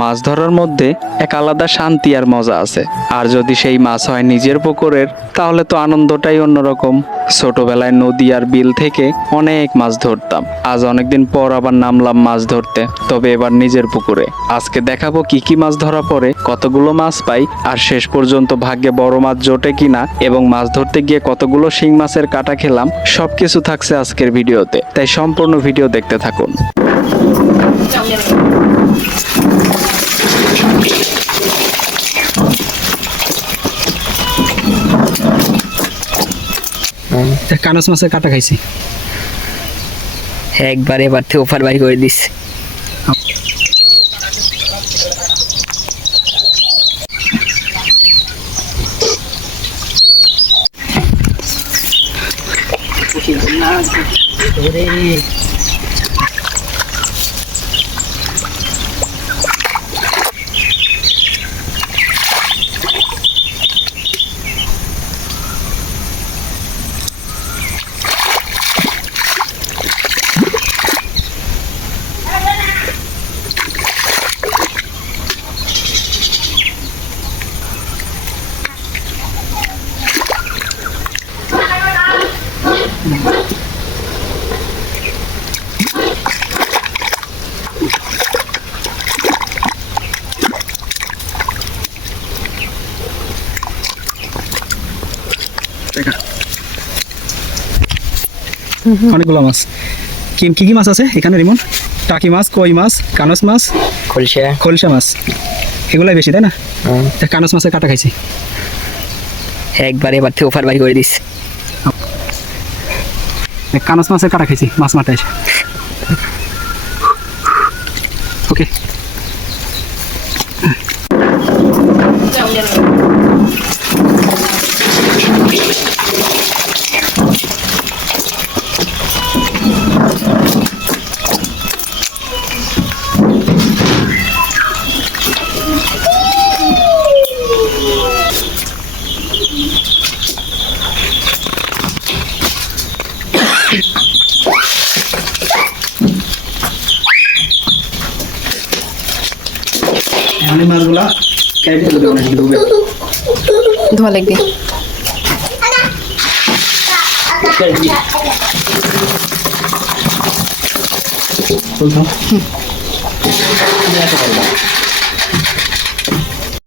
মাছ ধরার মধ্যে এক আলাদা শান্তি আর মজা আছে। আর যদি সেই মাছ হয় নিজের পুকুরের, তাহলে তো আনন্দটাই অন্যরকম। ছোটবেলায় নদী আর বিল থেকে অনেক মাছ ধরতাম। আজ অনেকদিন পর আবার নামলাম মাছ ধরতে, তবে এবার নিজের পুকুরে। আজকে দেখাবো কি কি মাছ ধরা পড়ে, কতগুলো মাছ পাই, আর শেষ পর্যন্ত ভাগ্যে বড় মাছ জোটে কিনা, এবং মাছ ধরতে গিয়ে কতগুলো শিং মাছের কাটা খেলাম, সবকিছু থাকছে আজকের ভিডিওতে। তাই সম্পূর্ণ ভিডিও দেখতে থাকুন। কানস মাছের কাটা খাইছি একবার, এবার থেকে অফার বাই করে দিস। অনেকগুলো মাছ। কি কি মাছ আছে এখানে রিমন? টাকি মাছ, কই মাছ, কানস মাছ, খলসা মাছ, এগুলাই বেশি, তাই না? কানস মাছের কাটা খাইছি একবার, এবার থেকে অফার বাই করে দিস। কানস মাছের কাটা খাইছি মাছ মারতে এসে। ওকে, মাছগুলা ধোয়া লাগবে।